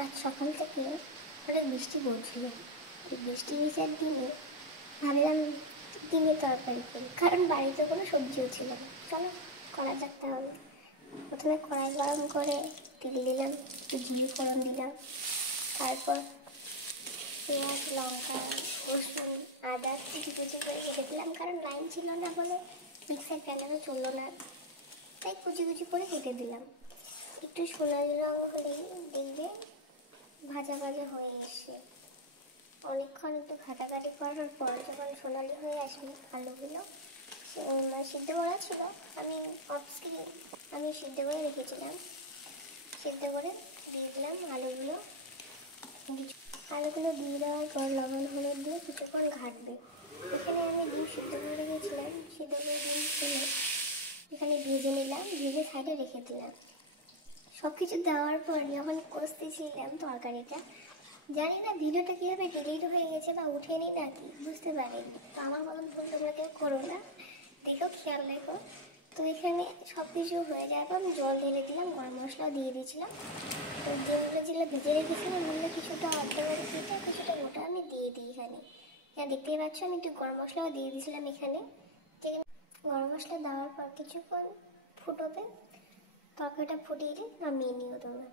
আজ সকাল থেকে অনেক বৃষ্টি পড়ছিল। এই বৃষ্টি ভিজার দিনে ভাবলাম ডিমের তরকারি করি, কারণ বাড়িতে কোনো সবজিও ছিল না। চলো করা যাক তাহলে। প্রথমে কড়াই গরম করে তেল দিলাম, একটু জিরে ফোড়ন দিলাম, তারপর পেঁয়াজ, লঙ্কা, রসুন, আদা কুচি কুচি করে রেখে দিলাম, কারণ লাইন ছিল না বলে মিক্সার গ্রাইন্ডারও চললো না, তাই কুচি কুচি করে কেটে দিলাম। একটু সোনালি রঙ হলেই দেখবে ভাজা ভাজা হয়ে এসছে। অনেকক্ষণ একটু ঘাটাঘাটি করার পর যখন সোনালি হয়ে আসবে, আলুগুলো সিদ্ধ করা ছিল, আমি অফস্ক্রিন আমি সিদ্ধ করে রেখেছিলাম, সিদ্ধ করে দিয়ে দিলাম আলুগুলো। আলুগুলো দিয়ে দেওয়ার পর লবণ হলুদ দিয়ে কিছুক্ষণ ঘাটবে। এখানে আমি ডিম সিদ্ধ করে রেখেছিলাম, সিদ্ধ করে ডিম ফেলে এখানে ভেজে নিলাম, ভেজে সাইডে রেখে দিলাম। সব কিছু দেওয়ার পর যখন কষতেছিলাম তরকারিটা, জানি না ভিডিওটা কীভাবে ডিলিট হয়ে গেছে বা উঠেনি নাকি বুঝতে পারিনি। তো আমার মতন ভুল তোমরা কেউ করো না, দেখো খেয়াল রেখো। তো এখানে সব কিছু হয়ে যাওয়ার পর আমি জল ঢেলে দিলাম, গরম মশলা দিয়ে দিয়েছিলাম। তো যেগুলো ভেজে রেখেছিলাম ওগুলো কিছুটা অর্ধ করে দিতে, কিছুটা গোটা আমি দিয়ে দিই। এখানে যা দেখতেই পাচ্ছ আমি একটু গরম মশলাও দিয়ে দিয়েছিলাম। এখানে গরম মশলা দেওয়ার পর কিছুক্ষণ ফুটোবে, তরকারিটা ফুটিয়ে নামিয়ে নিও তোমরা।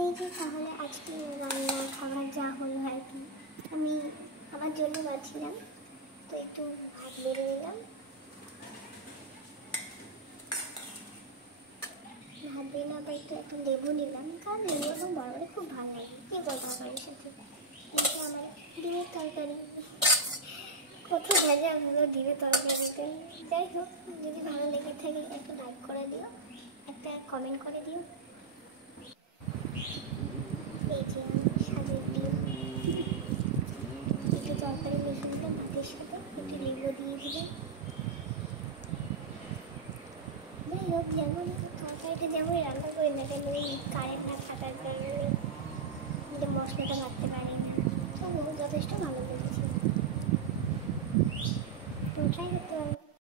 এই যে তাহলে আজকে রান্না খাবার যা হলো আর কি, আমি আমার জন্য বাড়ছিলাম, তো একটু ভাত বেড়ে নিলাম, ভাত বেড়ে নেওয়ার পর একটু লেবু নিলাম, কারণ লেবু এবং বড় খুব ভালো লাগে কী করবো তরকারির সাথে। এটা আমার ডিমের তরকারি, কত ভাজা পুরো ডিমের তরকারিতে। যাই হোক, যদি ভালো লেগে থাকে একটা লাইক করে দিও, একটা কমেন্ট করে দিও। এই যে স্বাদের ডিম, একটু তরকারি মিশিয়ে দিলাম ভাতের সাথে, একটু লেবু দিয়ে দিলাম। যাই হোক, যেমন তরকারিটা যেমন রান্না করি না কেন, ওই কারেন্ট না থাকার কারণে মশলাটা বাড়তে পারি না, তো যথেষ্ট ভালো লেগেছে। তো ট্রাই করতে পারো।